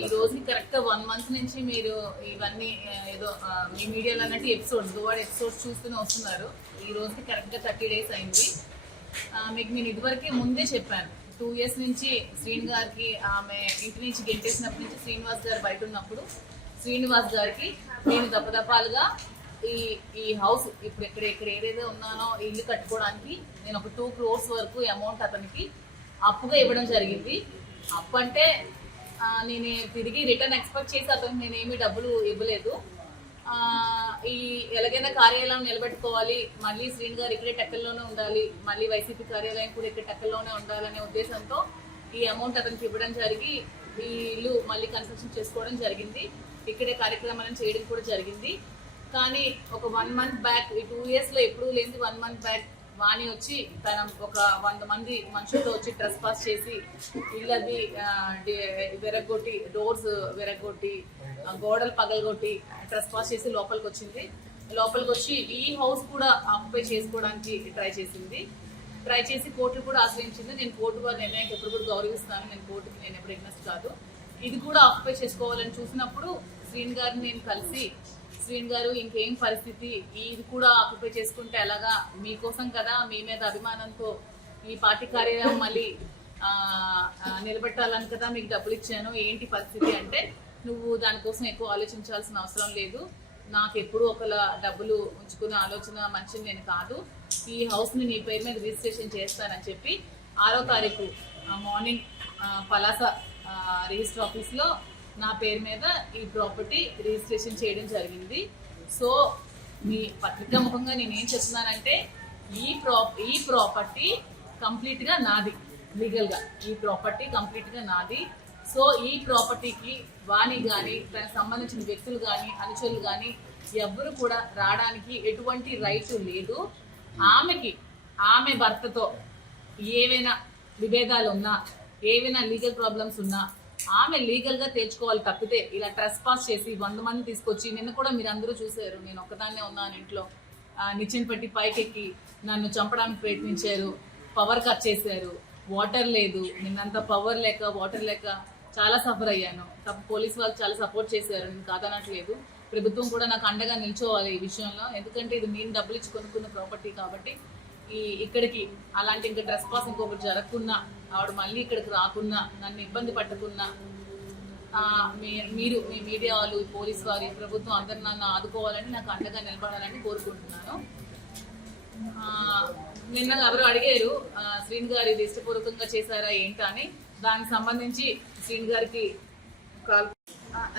ఈ రోజుకి కరెక్ట్గా వన్ మంత్ నుంచి మీరు ఇవన్నీ ఏదో మీ మీడియాలో అన్నట్టు ఎపిసోడ్స్ దువాడ్ ఎపిసోడ్స్ చూస్తూనే వస్తున్నారు. ఈ రోజుకి కరెక్ట్గా థర్టీ డేస్ అయింది. మీకు నేను ఇదివరకే ముందే చెప్పాను. టూ ఇయర్స్ నుంచి శ్రీని గారికి ఆమె ఇంటి నుంచి గెంటేసినప్పటి నుంచి శ్రీనివాస్ గారు బయట ఉన్నప్పుడు శ్రీనివాస్ గారికి నేను దపదపాలుగా ఈ ఈ హౌస్ ఇప్పుడు ఇక్కడ ఇక్కడ ఏదైతే ఉన్నానో ఇల్లు కట్టుకోవడానికి నేను ఒక టూ క్రోర్స్ వరకు అమౌంట్ అతనికి అప్పుగా ఇవ్వడం జరిగింది. అప్పు అంటే నేను తిరిగి రిటర్న్ ఎక్స్పెక్ట్ చేసి అతనికి నేను ఏమి డబ్బులు ఇవ్వలేదు. ఈ ఎలాగైనా కార్యాలయం నిలబెట్టుకోవాలి మళ్ళీ శ్రీని గారు ఇక్కడే టెక్కల్లోనే ఉండాలి మళ్ళీ వైసీపీ కార్యాలయం కూడా ఇక్కడ టెక్కల్లోనే ఉండాలనే ఉద్దేశంతో ఈ అమౌంట్ అతనికి ఇవ్వడం జరిగి ఈ ఇల్లు మళ్ళీ కన్స్ట్రక్షన్ చేసుకోవడం జరిగింది. ఇక్కడే కార్యక్రమాలను చేయడం కూడా జరిగింది. కానీ ఒక వన్ మంత్ బ్యాక్ ఈ టూ ఇయర్స్లో ఎప్పుడూ లేని వన్ మంత్ బ్యాక్ వాణి వచ్చి తన ఒక వంద మంది మనుషులతో వచ్చి ట్రెస్ పాస్ చేసి ఇళ్ళది ఆ, విరగొట్టి డోర్స్ విరగొట్టి గోడలు పగలగొట్టి ట్రెస్ పాస్ చేసి లోపలికి వచ్చింది. లోపలికి వచ్చి ఈ హౌస్ కూడా ఆక్యుపై చేసుకోవడానికి ట్రై చేసింది. ట్రై చేసి కోర్టు కూడా ఆశ్రయించింది. నేను కోర్టు వారి నిర్ణయానికి ఎప్పుడు కూడా గౌరవిస్తాను నేను కోర్టుకి నేను ఎప్పుడు ఎగ్నెస్ట్ కాదు. ఇది కూడా ఆక్యుపై చేసుకోవాలని చూసినప్పుడు శ్రీన్ గారిని నేను కలిసి శ్రీన్ గారు ఇంకేం పరిస్థితి? ఇది కూడా ఆక్యుపై చేసుకుంటే ఎలాగా? మీకోసం కదా మీ మీద అభిమానంతో ఈ పార్టీ కార్యాలయం మళ్ళీ నిలబెట్టాలని కదా మీకు డబ్బులు ఇచ్చాను. ఏంటి పరిస్థితి అంటే నువ్వు దానికోసం ఎక్కువ ఆలోచించాల్సిన అవసరం లేదు. నాకు ఎప్పుడు ఒకలా డబ్బులు ఉంచుకునే ఆలోచన మంచిది నేను కాదు. ఈ హౌస్ని నీ పేరు మీద రిజిస్ట్రేషన్ చేస్తానని చెప్పి ఆరో తారీఖు మార్నింగ్ పలాస రిజిస్టర్ ఆఫీస్లో నా పేరు మీద ఈ ప్రాపర్టీ రిజిస్ట్రేషన్ చేయడం జరిగింది. సో మీ పత్రికా ముఖంగా నేను ఏం చెప్తున్నానంటే ఈ ప్రా ఈ ప్రాపర్టీ కంప్లీట్గా నాది లీగల్గా. ఈ ప్రాపర్టీ కంప్లీట్గా నాది. సో ఈ ప్రాపర్టీకి వాణి కానీ దానికి సంబంధించిన వ్యక్తులు కానీ అనుచరులు కానీ ఎవ్వరు కూడా రావడానికి ఎటువంటి రైట్ లేదు. ఆమెకి ఆమె భర్తతో ఏవైనా విభేదాలు ఉన్నా ఏవైనా లీగల్ ప్రాబ్లమ్స్ ఉన్నా ఆమె లీగల్గా తెచ్చుకోవాలి తప్పితే ఇలా ట్రెస్ పాస్ చేసి వంద మంది తీసుకొచ్చి నిన్న కూడా మీరు అందరూ చూసారు నేను ఒక్కదాన్నే ఉన్నాను ఇంట్లో నిచ్చెన పెట్టి పైకెక్కి నన్ను చంపడానికి ప్రయత్నించారు పవర్ కట్ చేశారు వాటర్ లేదు నిన్నంతా పవర్ లేక వాటర్ లేక చాలా సఫర్ అయ్యాను. తప్ప పోలీస్ వాళ్ళు చాలా సపోర్ట్ చేశారు నేను కాదనట్లేదు ప్రభుత్వం కూడా నాకు అండగా నిల్చోవాలి ఈ విషయంలో ఎందుకంటే ఇది నేను డబ్బులు ఇచ్చి కొనుక్కున్న ప్రాపర్టీ కాబట్టి ఈ ఇక్కడికి అలాంటి ఇంకా డ్రెస్ పాస్ ఇంకొకటి జరగకుండా ఆవిడ మళ్ళీ ఇక్కడికి రాకున్నా నన్ను ఇబ్బంది పట్టకున్నా మీ- మీరు మీ మీడియా వాళ్ళు పోలీస్ వారు ప్రభుత్వం అందరు నన్ను ఆదుకోవాలని నాకు అండగా నిలబడాలని కోరుకుంటున్నాను. నిన్న ఎవరు అడిగారు శ్రీని గారు ఇది ఇష్టపూర్వకంగా చేశారా ఏంటా అని. దానికి సంబంధించి శ్రీని గారికి కాల్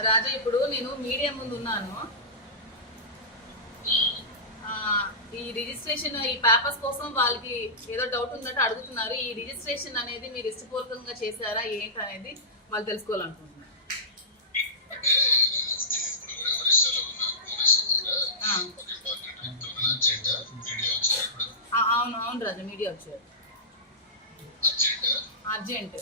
రాజా ఇప్పుడు నేను మీడియా ముందు ఉన్నాను. ఈ రిజిస్ట్రేషన్ ఈ పేపర్స్ కోసం వాళ్ళకి ఏదో డౌట్ ఉందంటే అడుగుతున్నారు. ఈ రిజిస్ట్రేషన్ అనేది మీరు ఇష్టపూర్వకంగా చేశారా? ఏంటి అనేది వాళ్ళు తెలుసుకోవాలనుకుంటున్నారు. అవును అవును రాజా మీడియా వచ్చారు. అర్జెంట్?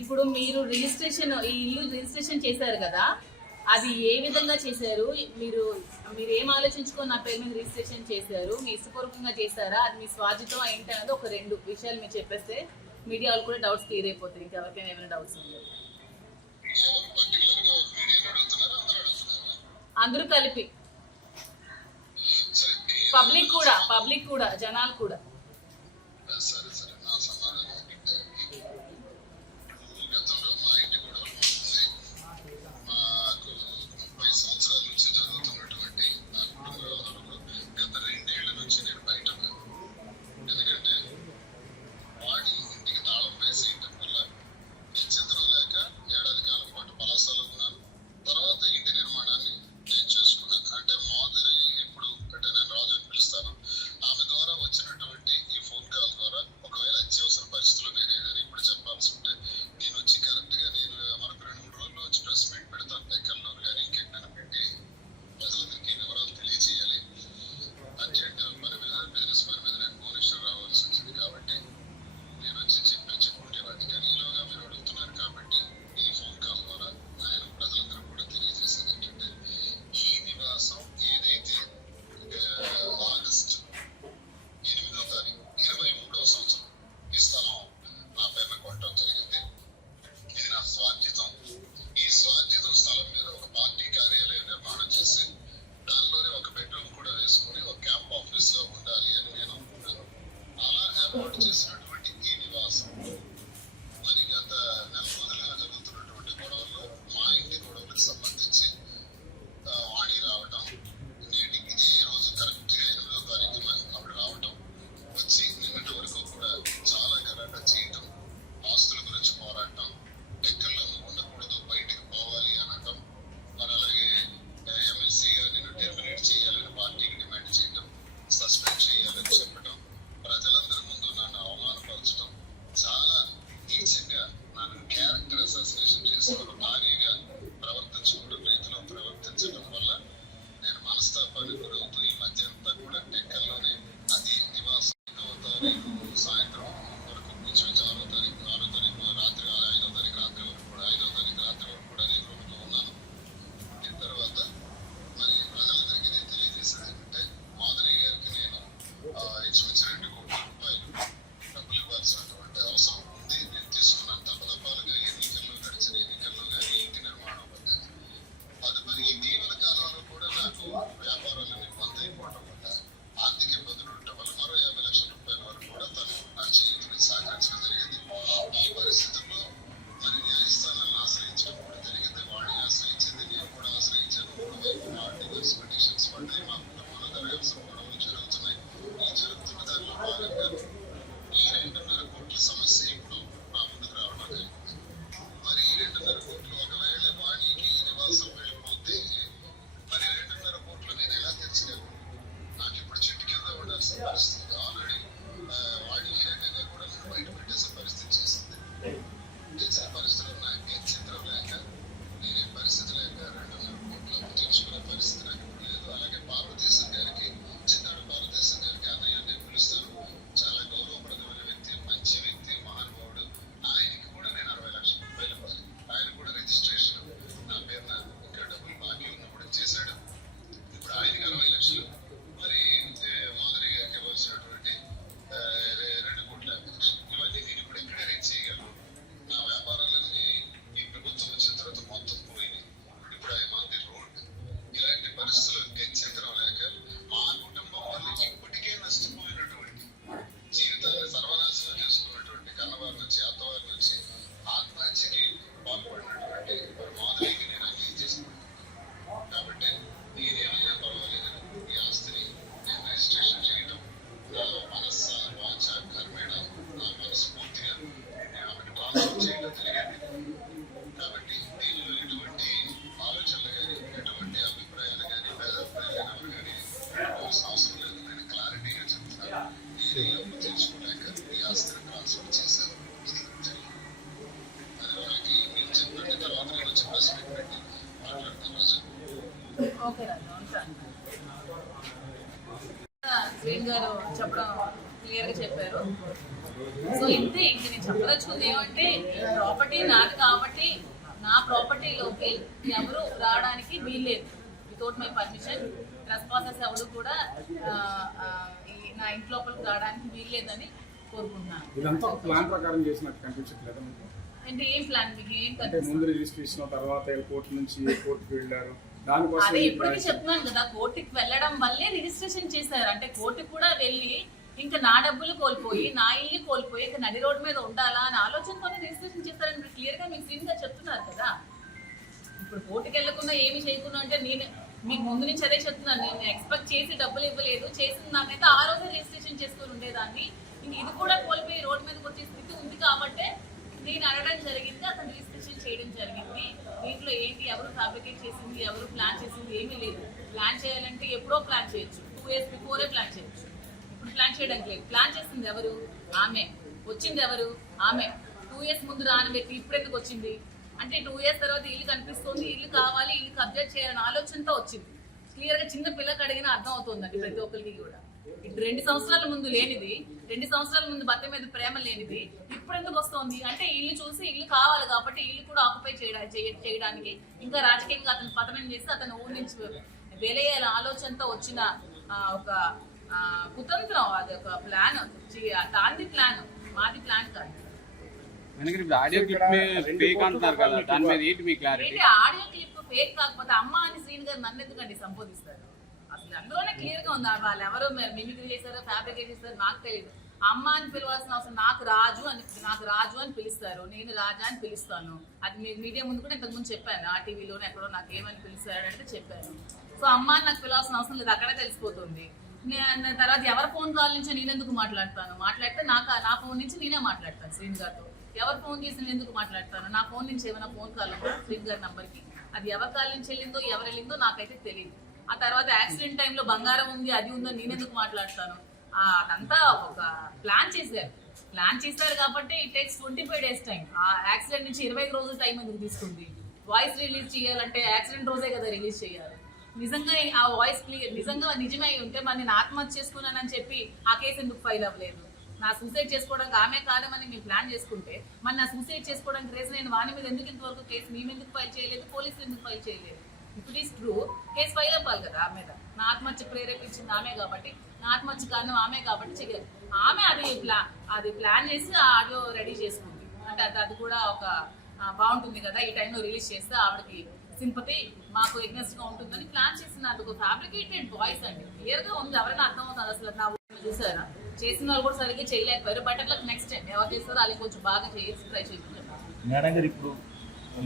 ఇప్పుడు మీరు రిజిస్ట్రేషన్ ఈ ఇల్లు రిజిస్ట్రేషన్ చేశారు కదా అది ఏ విధంగా చేశారు? మీరు మీరు ఏం ఆలోచించుకొని నా పేరు మీద రిజిస్ట్రేషన్ చేశారు? మీ ఇష్టపూర్వకంగా చేశారా? అది మీ స్వాధితం ఏంటి అనేది ఒక రెండు విషయాలు మీరు చెప్పేస్తే మీడియా వాళ్ళు కూడా డౌట్స్ క్లియర్ అయిపోతాయి ఇంకెవరికైనా ఏమైనా డౌట్స్ ఉందో అందరూ కలిపి. పబ్లిక్ కూడా పబ్లిక్ కూడా జనాలు కూడా. శ్రీన్ గారు చెప్పడం క్లియర్గా చెప్పారు. సో ఇంతే ఇంక నేను చెప్పదలుచుకుంది ఏమంటే ప్రాపర్టీ నాది కాబట్టి నా ప్రాపర్టీలోకి ఎవరు రావడానికి వీల్లేదు. వితౌట్ మై పర్మిషన్ ట్రెస్పాసెస్ ఎవరు కూడా నా ఇంటి లోపలికి రావడానికి వీల్లేదని కోరుకుంటున్నాను. ఇదంతా ఒక ప్లాన్ ప్రకారం చేసినట్టు కనిపించట్లేదు మీకు? అంటే ఏం ప్లాన్? మీకు ఏం ముందు రిజిస్ట్రేషన్ తర్వాత కోర్టు నుంచి కోర్టుకి వెళ్ళారు. దానికోసం ఇప్పటికీ చెప్తున్నాను కదా కోర్టుకి వెళ్ళడం వల్లే రిజిస్ట్రేషన్ చేశారు. అంటే కోర్టుకి కూడా వెళ్ళి ఇంకా నా డబ్బులు కోల్పోయి నా ఇల్లు కోల్పోయి ఇంకా నడి రోడ్డు మీద ఉండాలా అని ఆలోచనతోనే రిజిస్ట్రేషన్ చేశారని మీరు క్లియర్గా మీకు సీన్గా చెప్తున్నారు కదా. ఇప్పుడు కోర్టుకి వెళ్ళకుండా ఏమి చేయకుండా అంటే నేను మీకు ముందు నుంచి అదే చెప్తున్నాను. నేను ఎక్స్పెక్ట్ చేసి డబ్బులు ఇవ్వలేదు చేసిన నాకైతే ఆ రోజే రిజిస్ట్రేషన్ చేసుకొని ఉండేదాన్ని. ఇంక ఇది కూడా కోల్పోయి రోడ్డు మీదకి వచ్చే స్థితి ఉంది కాబట్టి నేను అడగడం జరిగింది అతను రిజిస్ట్రేషన్ చేయడం జరిగింది. దీంట్లో ఏంటి ఎవరు ఫ్యాబ్రికేట్ చేసింది ఎవరు ప్లాన్ చేసింది ఏమీ లేదు. ప్లాన్ చేయాలంటే ఎప్పుడో ప్లాన్ చేయొచ్చు. టూ ఇయర్స్ బిఫోరే ప్లాన్ చేయొచ్చు. ఇప్పుడు ప్లాన్ చేయడానికి లేదు. ప్లాన్ చేసింది ఎవరు? ఆమె. వచ్చింది ఎవరు? ఆమె. టూ ఇయర్స్ ముందు రాని వ్యక్తి ఇప్పుడు ఎందుకు వచ్చింది? అంటే టూ ఇయర్స్ తర్వాత ఇల్లు కనిపిస్తుంది ఇల్లు కావాలి ఇల్లు కబ్జెక్ట్ చేయాలని ఆలోచనతో వచ్చింది. క్లియర్గా చిన్న పిల్లకి అడిగిన అర్థం అవుతుందండి ప్రతి ఒక్కరికి కూడా. ఇది రెండు సంవత్సరాల ముందు లేనిది రెండు సంవత్సరాల ముందు భర్త మీద ప్రేమ లేనిది ఇప్పుడు ఎందుకు వస్తుంది? అంటే ఇల్లు చూసి ఇల్లు కావాలి కాబట్టి ఇల్లు కూడా ఆక్యుపై చేయడానికి చేయడానికి ఇంకా రాజకీయంగా అతను పతనం చేసి అతను ఊరి నుంచి వెలయ్యాల ఆలోచనతో వచ్చిన ఒక కుతంత్రం అది ఒక ప్లాన్ దాని ప్లాన్ మాది ప్లాన్ కాదు. ఇప్పుడు ఆడియో క్లిప్ ఫేక్ అంటున్నారు కదా దాని మీద ఏంటి మీ క్లారిటీ ఏంటి ఆడియో క్లిప్ ఫేక్ కాకపోతే అమ్మ అని శ్రీని గారు నన్ను ఎందుకండి సంబోధిస్తారు? అసలు అందులోనే క్లియర్గా ఉంది ఆ వాళ్ళు ఎవరో మిమిక్రీ చేశారో ఫ్యాబ్రికేట్ చేశారో నాకు తెలియదు అమ్మ అని పిలవాల్సిన అవసరం నాకు రాజు అని నాకు రాజు అని పిలుస్తారు నేను రాజా అని పిలుస్తాను. అది మీడియా ముందు కూడా ఇంతకు ముందు చెప్పాను ఆ టీవీలోనే ఎక్కడో నాకు ఏమని పిలుస్తారు అంటే చెప్పాను. సో అమ్మ అని నాకు పిలవాల్సిన అవసరం లేదు అక్కడే తెలిసిపోతుంది. నేను తర్వాత ఎవరి ఫోన్ కాల్ నుంచి నేను ఎందుకు మాట్లాడతాను? మాట్లాడితే నాకు నా ఫోన్ నుంచి నేనే మాట్లాడతాను శ్రీని గారితో. ఎవరు ఫోన్ చేసి నేను ఎందుకు మాట్లాడతాను? నా ఫోన్ నుంచి ఏమైనా ఫోన్ కాల్ ఉందా? శ్రీని గారి నంబర్కి అది ఎవరి కాల్ నుంచి వెళ్ళిందో ఎవరు వెళ్ళిందో నాకైతే తెలియదు ఆ తర్వాత యాక్సిడెంట్ టైంలో బంగారం ఉంది అది ఉందో నేను ఎందుకు మాట్లాడతాను అదంతా ఒక ప్లాన్ చేశారు. ప్లాన్ చేశారు కాబట్టి it takes twenty five days time ఆ యాక్సిడెంట్ నుంచి ఇరవై ఐదు రోజులు టైం ఎందుకు తీసుకుంది? వాయిస్ రిలీజ్ చేయాలంటే యాక్సిడెంట్ రోజే కదా రిలీజ్ చేయాలి. నిజంగా ఆ వాయిస్ క్లియర్ నిజంగా నిజమై అయి ఉంటే మరి నేను ఆత్మహత్య చేసుకున్నానని చెప్పి ఆ కేసు ఎందుకు ఫైల్ అవ్వలేదు? నా సూసైడ్ చేసుకోవడానికి ఆమె కారణమని మేము ప్లాన్ చేసుకుంటే మరి నా సూసైడ్ చేసుకోవడానికి రీజన్ నేను వాని మీద ఎందుకు ఇంతవరకు కేసు? మేము ఎందుకు ఫైల్ చేయలేదు? పోలీసులు ఎందుకు ఫైల్ చేయలేదు? ఇప్పుడు ఈస్ ట్రూ కేసు ఫైల్ అవ్వాలి కదా ఆమె మీద. నా ఆత్మహత్య ప్రేరేపించింది ఆమె కాబట్టి నా ఆత్మహత్య కారణం ఆమె కాబట్టి చెయ్యాలి ఆమె అది ప్లా అది ప్లాన్ చేసి ఆ ఆడియో రెడీ చేసుకుంది. అంటే అది అది కూడా ఒక బాగుంటుంది కదా ఈ టైంలో రిలీజ్ చేస్తే ఆవిడకి సింపతి మాకు ఎగ్నెస్ట్గా ఉంటుందని ప్లాన్ చేసిన అది ఒక ఫ్యాబ్రికేటెడ్ వాయిస్ అండి. క్లియర్గా ఉంది. ఎవరైనా అర్థమవుతుంది అసలు నా చూసారా? చేసిన వాళ్ళు కూడా సరిగ్గా చేయలేకపోయారు బట్ అట్లా నెక్స్ట్ టైం ఎవరు చేస్తారో వాళ్ళకి కొంచెం బాగా చేసి ట్రై చేయించారు మేడం గారు ఇప్పుడు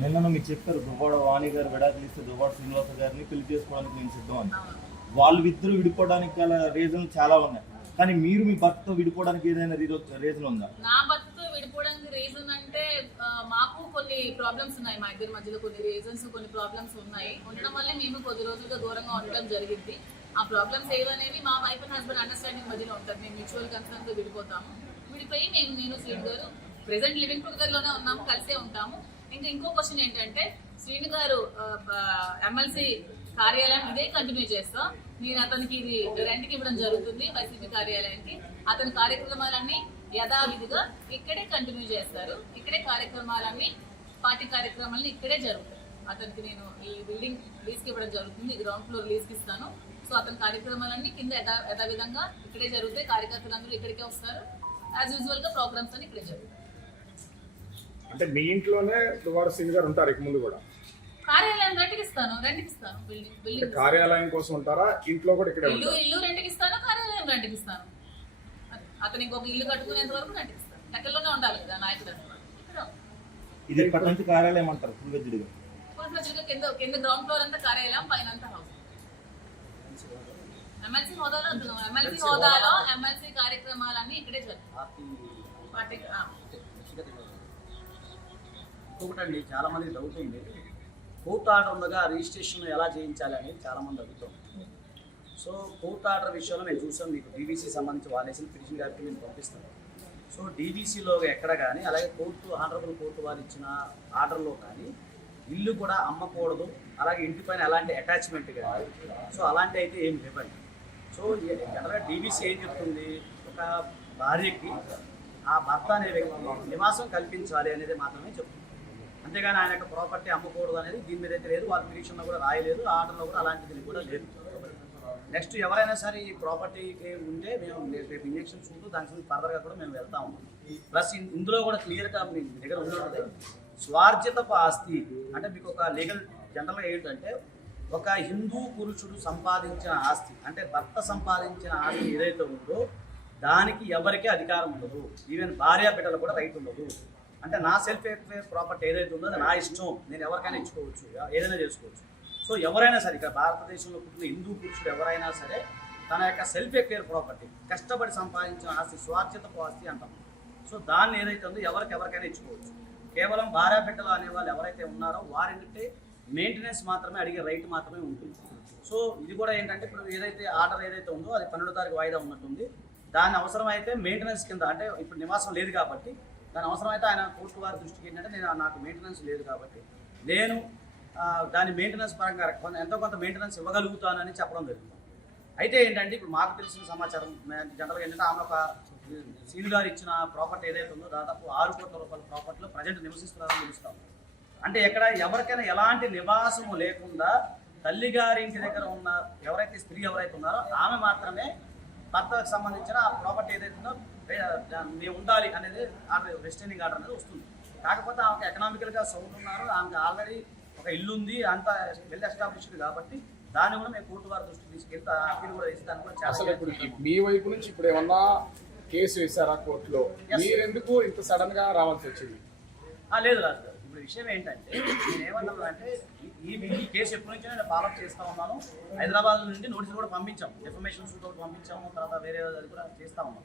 నిన్న మీకు చెప్పారు దువ్వాడ వాణి గారు విడాకులు ఇస్తే దువ్వాడ శ్రీనివాస గారిని పెళ్ళి చేసుకోవడానికి నేను సిద్ధం అని. వాళ్ళు ఇద్దరు విడిపోవడానికి గల రీజన్లు చాలా ఉన్నాయి. కానీ మీరు మీ భర్తతో విడిపోవడానికి ఏదైనా రీజన్ ఉందా? నా భర్తతో విడిపోవడానికి రీజన్ అంటే మాకు కొన్ని ప్రాబ్లమ్స్ ఉన్నాయి మా ఇద్దరి మధ్యలో. కొన్ని రీజన్స్ కొన్ని ప్రాబ్లమ్స్ ఉన్నాయి. ఉండడం వల్లే మేము కొద్ది రోజులుగా దూరంగా ఉండడం జరిగింది. ఆ ప్రాబ్లమ్స్ ఏవనేవి మా వైఫ్ అండ్ హస్బెండ్ అండర్స్టాండింగ్ మధ్యలో ఉంటుంది మేము మ్యూచువల్ కన్సర్న్తో విడిపోతాము. విడిపోయి మేము నేను శ్రీను గారు ప్రెసెంట్ లివింగ్ టుగెదర్లోనే ఉన్నాము కలిసే ఉంటాము. ఇంకా ఇంకో క్వశ్చన్ ఏంటంటే శ్రీను గారు ఎమ్మెల్సీ కార్యాలయం ఇదే కంటిన్యూ చేస్తాం. నేను అతనికి ఇది రెంట్కి ఇవ్వడం జరుగుతుంది వైసీపీ కార్యాలయానికి. అతని కార్యక్రమాలన్నీ యథావిధిగా ఇక్కడే కంటిన్యూ చేస్తారు. ఇక్కడే కార్యక్రమాలన్నీ పార్టీ కార్యక్రమాలని ఇక్కడే జరుగుతాయి. అతనికి నేను ఈ బిల్డింగ్ లీజ్కి ఇవ్వడం జరుగుతుంది. గ్రౌండ్ ఫ్లోర్ లీజ్కి ఇస్తాను. సో అతని కార్యక్రమాలన్నీ కింద యథా యథావిధంగా ఇక్కడే జరుగుతాయి. కార్యకర్తలందరూ ఇక్కడికే వస్తారు. యాజ్ యూజువల్గా ప్రోగ్రామ్స్ అన్ని ఇక్కడే జరుగుతాయి. అంటే మీ ఇంట్లోనే దువాడ సింగ్ గారు ఉంటారు ఇక ముందు కూడా? కార్యాలయం రెంట్కి ఇస్తాను. రెంట్కి ఇస్తాను. బిల్డింగ్ బిల్డింగ్ కార్యాలయం కోసం ఉంటారా? ఇంట్లో కూడా ఇక్కడే ఇల్లు ఇల్లు రెంట్కి ఇస్తాను. కార్యాలయం రెంట్కి ఇస్తాను. అతనికి ఇంకొక ఇల్లు కట్టుకునేంత వరకు రెంట్కి ఇస్తాను. దగ్గరలోనే ఉండాలి కదా నాయకుడు ఇక్కడ ఇది నుంచి కార్యాలయం అంటారు? ఫుల్ వెజ్డ్గా కింద కింద గ్రౌండ్ ఫ్లోర్ అంతా కార్యాలయం పైన అంతా హౌస్ ఎమ్మెల్సీ హోదాలో ఎమ్మెల్సీ హోదాలో ఎమ్మెల్సీ కార్యక్రమాలన్నీ ఇక్కడే. ఇంకొకటండి చాలా మంది డౌట్ ఉంది కోర్టు ఆర్డర్ ఉండగా రిజిస్ట్రేషన్ ఎలా చేయించాలి అనేది చాలా మంది అడుగుతాం సో కోర్టు ఆర్డర్ విషయంలో నేను చూసాం మీకు డీవీసీ సంబంధించి వాళ్ళేసిన పిటిషన్ గారికి నేను పంపిస్తాను. సో డీవీసీలో ఎక్కడ కానీ అలాగే కోర్టు ఆనరబుల్ కోర్టు వారు ఇచ్చిన ఆర్డర్లో కానీ ఇల్లు కూడా అమ్మకూడదు అలాగే ఇంటి పైన ఎలాంటి అటాచ్మెంట్ కానీ. సో అలాంటి అయితే ఏం లేవండి. సో జనరల్గా డీబీసీ ఏం చెప్తుంది? ఒక భార్యకి ఆ భర్త అనే వ్యక్తి నివాసం కల్పించాలి అనేది మాత్రమే చెప్తుంది. అంతేగాని ఆయన యొక్క ప్రాపర్టీ అమ్మకూడదు అనేది దీని మీద అయితే లేదు. వాళ్ళ పిటిషన్లో కూడా రాయలేదు. ఆర్డర్లో కూడా అలాంటిది కూడా లేదు. నెక్స్ట్ ఎవరైనా సరే ఈ ప్రాపర్టీకి ఉంటే మేము రేపు ఇంజక్షన్ చూస్తూ దానికి సంబంధించి ఫర్దర్గా కూడా మేము వెళ్తా ఉన్నాం. ప్లస్ ఇందులో కూడా క్లియర్గా మీ దగ్గర ఉంటుంది స్వార్జితపు ఆస్తి అంటే మీకు ఒక లీగల్ జనరల్గా ఏంటంటే ఒక హిందూ పురుషుడు సంపాదించిన ఆస్తి అంటే భర్త సంపాదించిన ఆస్తి ఏదైతే ఉందో దానికి ఎవరికీ అధికారం ఉండదు. ఈవెన్ భార్య బిడ్డలు కూడా రైట్ ఉండదు. అంటే నా సెల్ఫ్ ప్రాపర్టీ ఏదైతే ఉందో అది నా ఇష్టం. నేను ఎవరికైనా ఇచ్చుకోవచ్చు ఏదైనా చేసుకోవచ్చు. సో ఎవరైనా సరే ఇక్కడ భారతదేశంలో పుట్టిన హిందూ పురుషుడు ఎవరైనా సరే తన యొక్క సెల్ఫ్ ఎక్వేర్ ప్రాపర్టీ కష్టపడి సంపాదించిన ఆస్తి స్వార్జితపు ఆస్తి అంటాం. సో దాన్ని ఏదైతే ఉందో ఎవరికి ఎవరికైనా ఇచ్చుకోవచ్చు. కేవలం భార్య బిడ్డలు అనే వాళ్ళు ఎవరైతే ఉన్నారో వారింటే మెయింటెనెన్స్ మాత్రమే అడిగే రైట్ మాత్రమే ఉంటుంది. సో ఇది కూడా ఏంటంటే ఇప్పుడు ఏదైతే ఆర్డర్ ఏదైతే ఉందో అది పన్నెండో తారీఖు వాయిదా ఉన్నట్టుంది. దాని అవసరమైతే మెయింటెనెన్స్ కింద అంటే ఇప్పుడు నివాసం లేదు కాబట్టి దాని అవసరమైతే ఆయన కోర్టు వారి దృష్టికి ఏంటంటే నేను నాకు మెయింటెనెన్స్ లేదు కాబట్టి నేను దాని మెయింటెనెన్స్ పరంగా కొంత ఎంతో కొంత మెయింటెనెన్స్ ఇవ్వగలుగుతానని చెప్పడం జరుగుతుంది అయితే ఏంటంటే ఇప్పుడు మాకు తెలిసిన సమాచారం జనరల్గా ఏంటంటే ఆమె ఒక సీల్ గారు ఇచ్చిన ప్రాపర్టీ ఏదైతే ఉందో దాదాపు ఆరు కోట్ల రూపాయల ప్రాపర్టీలో ప్రజెంట్ నివసిస్తున్నారని తెలుస్తాము అంటే ఎక్కడ ఎవరికైనా ఎలాంటి నివాసము లేకుండా తల్లి గారి ఇంటి దగ్గర ఉన్న ఎవరైతే స్త్రీ ఎవరైతే ఉన్నారో ఆమె మాత్రమే భర్తకు సంబంధించిన ఆ ప్రాపర్టీ ఏదైతే మేము ఉండాలి అనేది ఆర్డర్ రెస్టైనింగ్ ఆర్డర్ అనేది వస్తుంది. కాకపోతే ఆమెకు ఎకనామికల్గా సౌండ్ ఉన్నారు ఆమెకు ఆల్రెడీ ఒక ఇల్లు ఉంది అంతా వెల్ ఎస్టాబ్లిష్డ్ కాబట్టి దాన్ని కూడా మేము కోర్టు వారి దృష్టికి తీసుకెళ్తే అప్పీల్ కూడా వేసి దాన్ని కూడా అసలు ఇప్పుడు మీ వైపు నుంచి ఇప్పుడు ఏమన్నా కేసు వేశారా కోర్టులో. మీరెందుకు ఇంత సడన్గా రావాల్సి వచ్చింది? ఆ, లేదు రాజు ఇప్పుడు విషయం ఏంటంటే నేను అంటే ఈ ఈ కేసు ఎప్పటి నుంచో నేను ఫాలోఅప్ చేస్తా ఉన్నాను. హైదరాబాద్ నుండి నోటీసులు కూడా పంపించాం. ఇన్ఫర్మేషన్ సూట్ ఒకటి పంపించాము తర్వాత వేరే అది కూడా చేస్తా ఉన్నాం.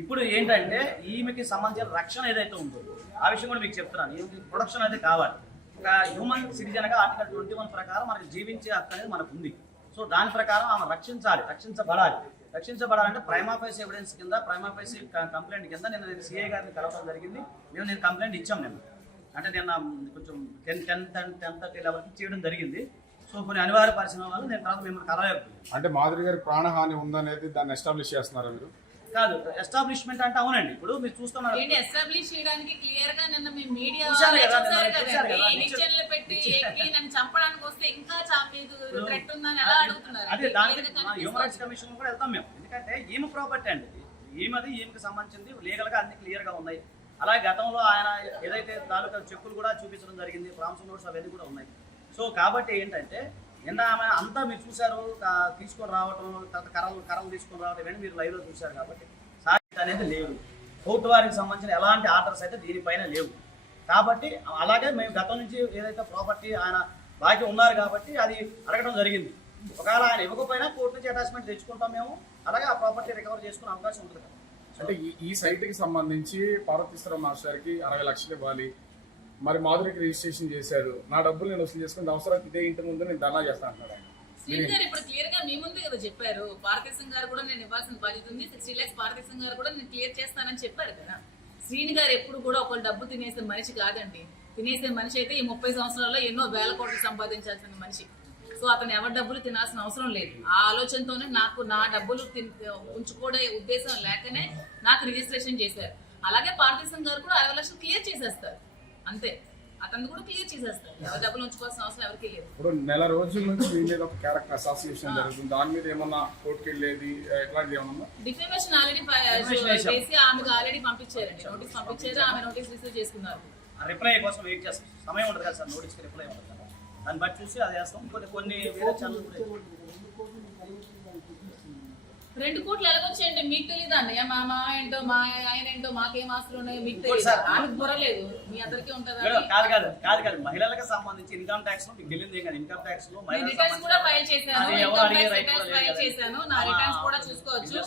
ఇప్పుడు ఏంటంటే ఈమెకి సంబంధించిన రక్షణ ఏదైతే ఉందో ఆ విషయం కూడా మీకు చెప్తున్నాను. ఈమెకి ప్రొడక్షన్ అయితే కావాలి. ఒక హ్యూమన్ సిటిజన్గా ఆర్టికల్ ట్వంటీ వన్ ప్రకారం మనకి జీవించే హక్కు అనేది మనకు ఉంది సో దాని ప్రకారం ఆమె రక్షించాలి రక్షించబడాలి. రక్షించబడాలంటే ప్రైమాఫైస్ ఎవిడెన్స్ కింద ప్రైమాఫైస్ కంప్లైంట్ కింద నేను సిఐ గారిని కలవడం జరిగింది. మేము నేను కంప్లైంట్ ఇచ్చాం నేను అంటే నిన్న కొంచెం ten ten ten ten thirty లెవెల్కి చేయడం జరిగింది. సో కొన్ని అనివార్య పరిశ్రమ వల్ల నేను తర్వాత మిమ్మల్ని కలవలేకపోయింది అంటే మాధురి గారి ప్రాణహాని ఉందనేది దాన్ని ఎస్టాబ్లిష్ చేస్తున్నారా మీరు? కాదు ఎస్టాబ్లిష్మెంట్ అంటే అవునండి. ఇప్పుడు మీరు చూస్తున్నారు. ఏంటి ఎస్టాబ్లిష్ చేయడానికి క్లియర్గా నిన్న మీ మీడియా చూసారు కదండి ఎలక్షన్లు పెట్టి ఎక్కి నన్ను చంపడానికి వస్తే ఇంకా చా- మీకు థ్రెట్ ఉందని ఎలా అడుగుతున్నారు? అదే దానికి హ్యూమన్ రైట్స్. కమిషన్ కూడా వెళ్తాం మేము. ఎందుకంటే ఈమె ప్రాపర్టీ అండి? ఇది. ఈమెది ఈమెకి సంబంధించింది? లీగల్గా అన్ని క్లియర్గా ఉన్నాయి. అలాగే గతంలో ఆయన ఏదైతే తాలూకా చెక్కులు కూడా చూపించడం జరిగింది ప్రామ్స్ నోట్స్ అవన్నీ కూడా ఉన్నాయి. సో కాబట్టి ఏంటంటే నిన్న ఆమె అంతా మీరు చూశారు తీసుకొని రావటం తర్వాత కర్రలు కర్రలు తీసుకొని రావటం ఇవన్నీ మీరు లైవ్లో చూశారు కాబట్టి సాధ్యత అనేది లేవు కోర్టు వారికి సంబంధించిన ఎలాంటి ఆర్డర్స్ అయితే దీనిపైన లేవు. కాబట్టి అలాగే మేము గతం నుంచి ఏదైతే ప్రాపర్టీ ఆయన బాకీ ఉన్నారు కాబట్టి అది అడగడం జరిగింది. ఒకవేళ ఆయన ఇవ్వకపోయినా కోర్టు నుంచి అటాచ్మెంట్ తెచ్చుకుంటాం మేము అలాగే ఆ ప్రాపర్టీ రికవర్ చేసుకునే అవకాశం ఉంటుంది కదా. అంటే ఈ- ఈ సైట్కి సంబంధించి పార్వతీశ్వర మాస్టర్కి అరవై లక్షలు ఇవ్వాలి. మరి మాధురికి రిజిస్ట్రేషన్ చేశారు. నా డబ్బులు నేను వసూలు చేసుకుని అవసరం ఇదే ఇంటి ముందు నేను ధర్నా చేస్తాను అంటున్నాడు ఆయన. శ్రీని గారు ఇప్పుడు క్లియర్గా మీ ముందే కదా చెప్పారు. భారతదేశం గారు కూడా నేను ఇవ్వాల్సిన బాధ్యత ఉంది. సిక్స్టీ ల్యాక్స్ భారతదేశం గారు కూడా నేను క్లియర్ చేస్తానని చెప్పారు కదా. శ్రీని గారు ఎప్పుడు కూడా ఒకళ్ళు డబ్బు తినేసే మనిషి కాదండి. తినేసే మనిషి అయితే ఈ ముప్పై సంవత్సరాల్లో ఎన్నో వేల కోట్లు సంపాదించాల్సిన మనిషి. సో అతను ఎవరి డబ్బులు తినాల్సిన అవసరం లేదు. ఆ ఆలోచనతోనే నాకు నా డబ్బులు తిన్- ఉంచుకోవడే ఉద్దేశం లేకనే నాకు రిజిస్ట్రేషన్ చేశారు. అలాగే భారతదేశం గారు కూడా అరవై లక్షలు క్లియర్ చేసేస్తారు. అంతే. అతను కూడా క్లియర్ చేసేస్తారు. ఎవరి డబ్బులు ఉంచుకోవాల్సిన అవసరం ఎవరికి లేదు. ఇప్పుడు నెల రోజుల నుంచి మీ మీద ఒక క్యారెక్టర్ అసోసియేషన్ జరుగుతుంది. దాని మీద ఏమన్నా కోర్టుకి వెళ్ళేది ఎట్లాంటిది ఏమన్నా డిఫేమేషన్ ఆల్రెడీ. చేసి ఆమెకు ఆల్రెడీ పంపించారండి. నోటీస్ పంపించారు ఆమె నోటీస్ రిసీవ్ చేసుకున్నారు. ఆ రిప్లై కోసం వెయిట్ చేస్తాం. సమయం ఉంటుంది కదా సార్ నోటీస్కి రిప్లై ఉంటుంది దాన్ని బట్టి చూసి అది చేస్తాం కొన్ని కొన్ని వేరే ఛానల్ కూడా రెండు కోట్లు ఎలాగొచ్చాయంటే మీకు తెలియదు అన్నయ్య. మా మా ఏంటో మా ఆయన ఏంటో మాకేం ఆస్తులు ఉన్నాయో మీకు తెలియదు. ఆమెకు బుర్రలేదు కాదు కాదు కాదు కాదు. మహిళలకు సంబంధించి ఇన్కమ్ ట్యాక్స్ మీకు తెలియదు ఏం కాదు ఇన్కమ్ ట్యాక్స్లో రిటర్న్స్ కూడా ఫైల్ చేశాను. ఇన్కమ్ ట్యాక్స్ రిటర్న్స్ లేదు ఫైల్ కదా. చేశాను. నా ఆ, రిటర్న్స్ కూడా చూసుకోవచ్చు.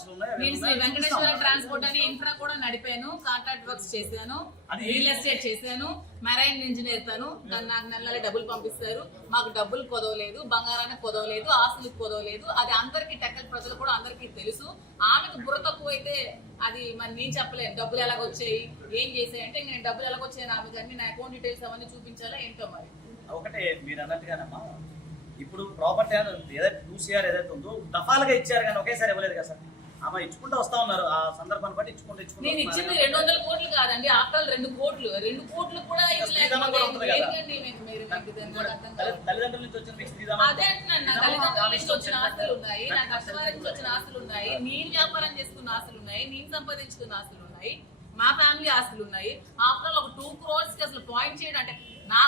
నేను శ్రీ వెంకటేశ్వర. ట్రాన్స్పోర్ట్ అని ఇన్ఫ్రా కూడా నడిపాను. కాంట్రాక్ట్ వర్క్స్ చేశాను. రియల్ ఎస్టేట్ చేశాను. మెరైన్ ఇంజనీర్ తను. నాకు నెల నెల డబ్బులు పంపిస్తారు. మాకు డబ్బులు కొదవలేదు. బంగారానికి కొదవలేదు. ఆస్తులకు కొదవలేదు. అది అందరికీ టెక్కల్ ప్రజలు కూడా అందరికీ తెలుసు. ఆమెకు బుర్ర తక్కువ అయితే అది మరి నేను చెప్పలేను. డబ్బులు ఎలాగొచ్చాయి? ఏం చేసాయి అంటే నేను డబ్బులు ఎలాగొచ్చాయి కానీ నా అకౌంట్ డీటెయిల్స్ అవన్నీ చూపించాలా ఏంటో మరి? ఒకటే మీరు అన్నట్టుగానమ్మా ఇప్పుడు ప్రాపర్టీ ఏదైతే టూ సిఆర్ ఏదైతే ఉందో దఫాలుగా ఇచ్చారు కానీ ఒకేసారి ఇవ్వలేదు కదా సార్. ఆమె ఇచ్చుకుంటూ వస్తా ఉన్నారు ఆ సందర్భాన్ని బట్టి ఇచ్చుకుంటూ ఇచ్చుకుంటూ నేను ఇచ్చింది రెండు వందల కోట్లు కాదండి ఆఫ్టర్ రెండు కోట్లు. రెండు కోట్లు కూడా తల్లిదండ్రుల నుంచి వచ్చిన అదే అంటున్నాను నా తల్లిదండ్రుల నుంచి వచ్చిన ఆస్తులు ఉన్నాయి నా కష్టవారి నుంచి వచ్చిన ఆస్తులు ఉన్నాయి నేను వ్యాపారం చేసుకున్న ఆస్తులు ఉన్నాయి నేను సంపాదించుకున్న ఆస్తులు ఉన్నాయి. మా ఫ్యామిలీ ఆస్తులు ఉన్నాయి. ఆఫ్టర్ ఆల్ ఒక టూ క్రోర్స్కి అసలు పాయింట్ చేయడం అంటే నా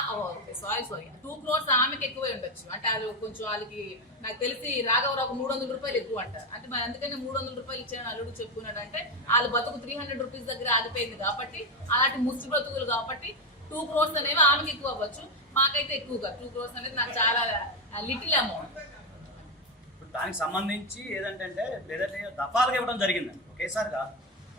సారీ సారీ టూ క్రోర్స్ ఆమెకి ఎక్కువే ఉండొచ్చు. అంటే అది కొంచెం వాళ్ళకి నాకు తెలిసి రాఘవరావు మూడు వందల రూపాయలు ఎక్కువ అంట అంటే మరి అందుకని మూడు వందల రూపాయలు ఇచ్చాను అల్లుడు చెప్పుకున్నాడు అంటే వాళ్ళ బతుకు త్రీ హండ్రెడ్ రూపీస్ దగ్గర ఆగిపోయింది కాబట్టి అలాంటి ముసి బ్రతుకులు కాబట్టి టూ క్రోర్స్ అనేవి ఆమెకి ఎక్కువ అవ్వచ్చు. మాకైతే ఎక్కువగా టూ క్రోర్స్ అనేది నాకు చాలా లిటిల్ అమౌంట్ దానికి సంబంధించి ఏదంటే లేదంటే దఫాలుగా ఇవ్వడం జరిగింది ఒకేసారిగా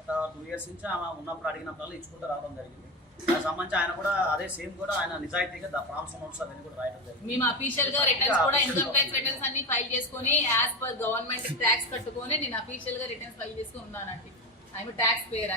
గత టూ ఇయర్స్ నుంచి ఆమె ఉన్నప్పుడు అడిగినప్పుడు ఇచ్చుకుంటూ రావడం జరిగింది. దానికి సంబంధించి ఆయన కూడా అదే సేమ్ కూడా ఆయన నిజాయితీగా ద ప్రామ్స్ నోట్స్ అవన్నీ కూడా రాయడం జరిగింది. మేము అఫీషియల్గా రిటర్న్స్ కూడా ఇన్కమ్ ట్యాక్స్ రిటర్న్స్ అన్ని ఫైల్ చేసుకొని యాజ్ పర్ గవర్నమెంట్ ట్యాక్స్ కట్టుకొని నేను అఫీషియల్గా రిటర్న్స్ ఫైల్ చేసుకుని ఉన్నానండి. I'm tax payer